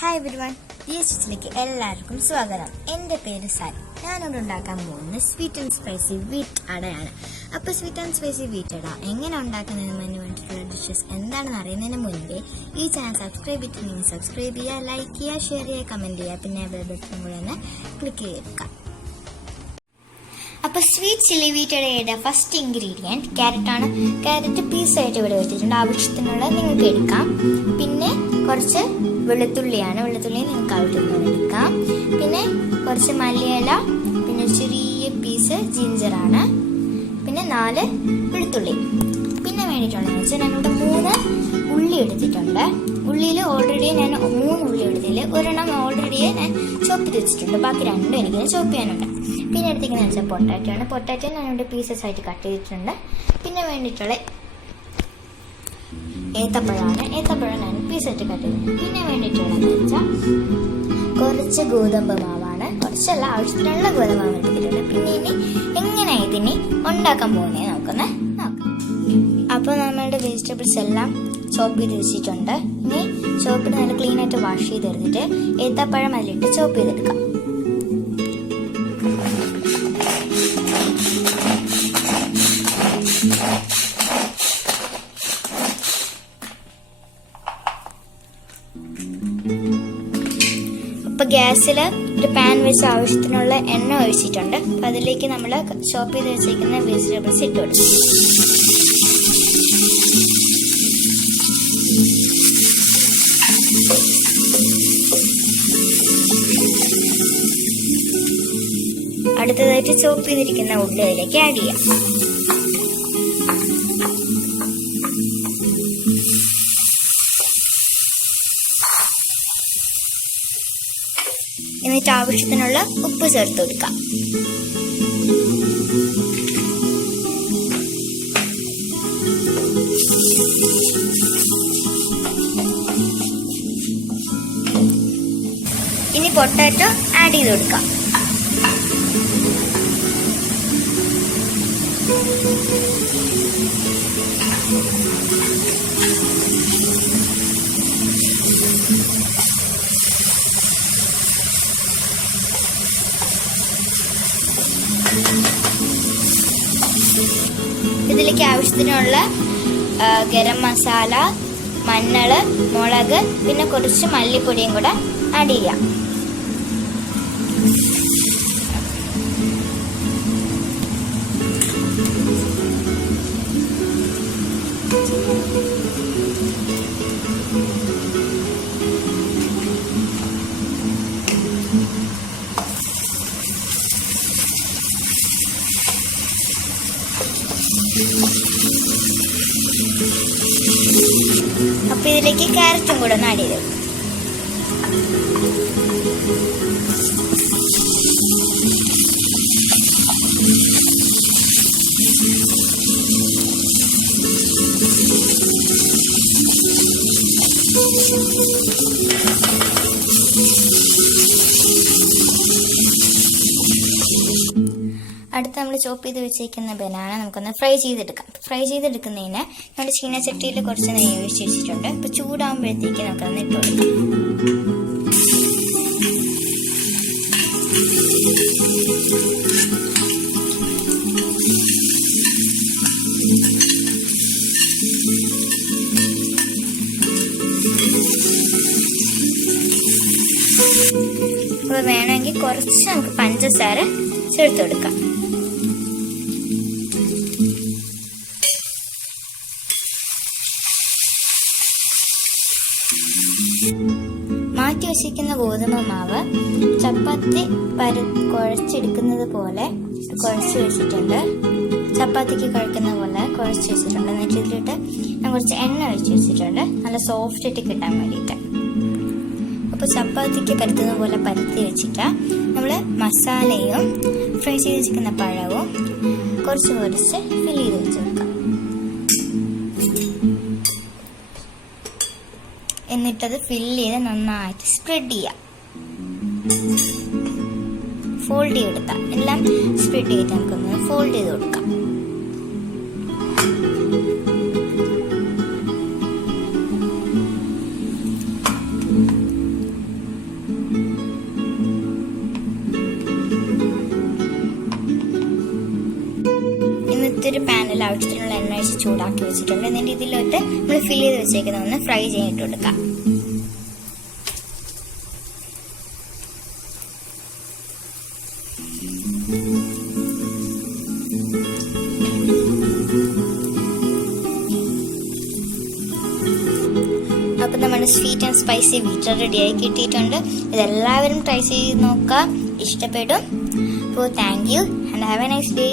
Hi everyone, ദിയയിലേക്ക് എല്ലാവർക്കും സ്വാഗതം. എൻ്റെ പേര് സാൻ. ഞാനിവിടെ ഉണ്ടാക്കാൻ പോകുന്നത് സ്വീറ്റ് ആൻഡ് സ്പൈസി വീറ്റ് അടയാണ്. അപ്പോൾ സ്വീറ്റ് ആൻഡ് സ്പൈസി വീറ്റ് അട എങ്ങനെ ഉണ്ടാക്കുന്നതിന് വേണ്ടിയിട്ടുള്ള ഡിഷസ് എന്താണെന്ന് അറിയുന്നതിന് മുൻപേ ഈ ചാനൽ സബ്സ്ക്രൈബ് ചെയ്തിട്ടുണ്ടെങ്കിൽ സബ്സ്ക്രൈബ് ചെയ്യുക, ലൈക്ക് ചെയ്യുക, ഷെയർ ചെയ്യുക, കമൻറ്റ് ചെയ്യുക, പിന്നെ ബെൽ ബട്ടൺ കൂടെ ഒന്ന് ക്ലിക്ക് ചെയ്തെടുക്കാം. അപ്പോൾ സ്വീറ്റ് ചില്ലി വീറ്റ് അടയുടെ ഫസ്റ്റ് ഇൻഗ്രീഡിയൻറ്റ് ക്യാരറ്റാണ്. ക്യാരറ്റ് പീസായിട്ട് ഇവിടെ വെച്ചിട്ടുണ്ട്. ആവശ്യത്തിനുള്ള നിങ്ങൾക്ക് എടുക്കാം. പിന്നെ കുറച്ച് വെളുത്തുള്ളിയാണ്. വെളുത്തുള്ളി നിങ്ങൾക്ക് ആവശ്യത്തിന് എടുക്കാം. പിന്നെ കുറച്ച് മല്ലിയില, പിന്നെ ചെറിയ പീസ് ജിഞ്ചറാണ്, പിന്നെ 4 വെളുത്തുള്ളി. പിന്നെ വേണ്ടിയിട്ടുള്ളതെന്ന് വെച്ചാൽ ഞാനിവിടെ 3 ഉള്ളി എടുത്തിട്ടുണ്ട്. ഉള്ളിയിൽ ഓൾറെഡി ഞാൻ 3 ഉള്ളി എടുത്തതിൽ ഒരെണ്ണം ഓൾറെഡി ഞാൻ ചോപ്പ് ചെയ്ത് വെച്ചിട്ടുണ്ട്. ബാക്കി 2 എനിക്ക് ചോപ്പ് ചെയ്യാനുണ്ട്. പിന്നെ എടുത്തിരിക്കുന്നത് വെച്ചാൽ പൊട്ടാറ്റോ ആണ്. പൊട്ടാറ്റോ ഞാനിവിടെ പീസസ് ആയിട്ട് കട്ട് ചെയ്തിട്ടുണ്ട്. പിന്നെ വേണ്ടിയിട്ടുള്ള ഏത്തപ്പഴമാണ്. ഏത്തപ്പഴം ഞാൻ പീസായിട്ട് കട്ട് ചെയ്തിട്ടുണ്ട്. പിന്നെ വേണ്ടിയിട്ടുള്ളതെന്ന് വെച്ചാൽ കുറച്ച് ഗോതമ്പ് മാവാണ്. കുറച്ചല്ല, ആവശ്യത്തിനുള്ള ഗോതമ്പ് മാവ് എടുത്തിട്ടുണ്ട്. പിന്നെ ഇനി എങ്ങനെയാണ് ഇതിനി ഉണ്ടാക്കാൻ പോകുന്നത് നമുക്കൊന്ന് നോക്കാം. അപ്പോൾ നമ്മളുടെ വെജിറ്റബിൾസ് എല്ലാം ചോപ്പ് ചെയ്ത് വെച്ചിട്ടുണ്ട്. ഇനി ചോപ്പിട്ട് നല്ല ക്ലീൻ ആയിട്ട് വാഷ് ചെയ്തെടുത്തിട്ട് ഏത്തപ്പഴം അതിലിട്ട് ചോപ്പ് ചെയ്തെടുക്കാം. അപ്പോൾ ഗ്യാസിൽ ഒരു പാൻ വെച്ച് ആവശ്യത്തിനുള്ള എണ്ണ ഒഴിച്ചിട്ടുണ്ട്. അപ്പം അതിലേക്ക് നമ്മൾ ചോപ്പ് ചെയ്ത് വെച്ചിരിക്കുന്ന വെജിറ്റബിൾസ് ഇട്ട് കൊടുക്കും. അടുത്തതായിട്ട് ചോപ്പ് ചെയ്തിരിക്കുന്ന ഉള്ളി അതിലേക്ക് ആഡ് ചെയ്യാം. എന്നിട്ട് ആവശ്യത്തിനുള്ള ഉപ്പ് ചേർത്ത് കൊടുക്കാം. ഇനി പൊട്ടാറ്റോ ആഡ് ചെയ്ത് കൊടുക്കാം. ഇതിലേക്ക് ആവശ്യത്തിനുള്ള ഗരം മസാല, മഞ്ഞൾ, മുളക്, പിന്നെ കുറച്ച് മല്ലിപ്പൊടിയും കൂടെ ആഡ് ചെയ്യാം. അപ്പൊ ഇതിലേക്ക് ക്യാരറ്റും കൂടെ ഒന്ന് ആഡ് ചെയ്ത് അടുത്ത് നമ്മൾ ചോപ്പ് ചെയ്ത് വെച്ചേക്കുന്ന ബനാന നമുക്കൊന്ന് ഫ്രൈ ചെയ്തെടുക്കാം. ഫ്രൈ ചെയ്തെടുക്കുന്നതിന് നമ്മുടെ ചീനച്ചട്ടിയിൽ കുറച്ച് നെയ്യ് ഒഴിച്ച് വെച്ചിട്ടുണ്ട്. അപ്പോൾ ചൂടാകുമ്പോഴത്തേക്ക് നമുക്കൊന്ന് ഇട്ട് കൊടുക്കാം. അപ്പോൾ വേണമെങ്കിൽ കുറച്ച് നമുക്ക് പഞ്ചസാര ചേർത്ത് കൊടുക്കാം. മാറ്റി വെച്ചിരിക്കുന്ന ഗോതമ്പ് മാവ് ചപ്പാത്തി കുഴച്ചെടുക്കുന്നത് പോലെ കുഴച്ച് വെച്ചിട്ടുണ്ട്. ചപ്പാത്തിക്ക് കുഴക്കുന്ന പോലെ കുഴച്ച് വെച്ചിട്ടുണ്ട്. എന്നിട്ട് ഇതിലിട്ട് ഞാൻ കുറച്ച് എണ്ണ ഒഴിച്ച് വെച്ചിട്ടുണ്ട്, നല്ല സോഫ്റ്റ് ആയിട്ട് കിട്ടാൻ വേണ്ടിയിട്ട്. അപ്പോൾ ചപ്പാത്തിക്ക് പരത്തുന്ന പോലെ പരത്തി വെച്ചിട്ട് നമ്മൾ മസാലയും ഫ്രൈ ചെയ്ത് വെച്ചിരിക്കുന്ന പഴവും കുറച്ച് ഫിൽ ചെയ്ത് വെച്ച് വെക്കാം. എന്നിട്ടത് ഫില്ല് ചെയ്ത് നന്നായിട്ട് സ്പ്രെഡ് ചെയ്യാം. ഫോൾഡ് ചെയ്തെടുക്കാം. എല്ലാം സ്പ്രെഡ് ചെയ്ത് നമുക്കൊന്ന് ഫോൾഡ് ചെയ്ത് കൊടുക്കാം. പാനിൽ ആവശ്യത്തിനുള്ള എണ്ണ ഒഴിച്ച് ചൂടാക്കി വെച്ചിട്ടുണ്ട്. എന്നിട്ട് ഇതിലോട്ട് നമ്മൾ ഫിൽ ചെയ്ത് വെച്ചേക്കുന്ന ഒന്ന് ഫ്രൈ ചെയ്തിട്ട് കൊടുക്കാം. അപ്പം നമ്മുടെ സ്വീറ്റ് ആൻഡ് സ്പൈസി വീറ്റ് റെഡിയായി കിട്ടിയിട്ടുണ്ട്. ഇതെല്ലാവരും ട്രൈ ചെയ്ത് നോക്കുക, ഇഷ്ടപ്പെടും. അപ്പോൾ thank you and have A nice day.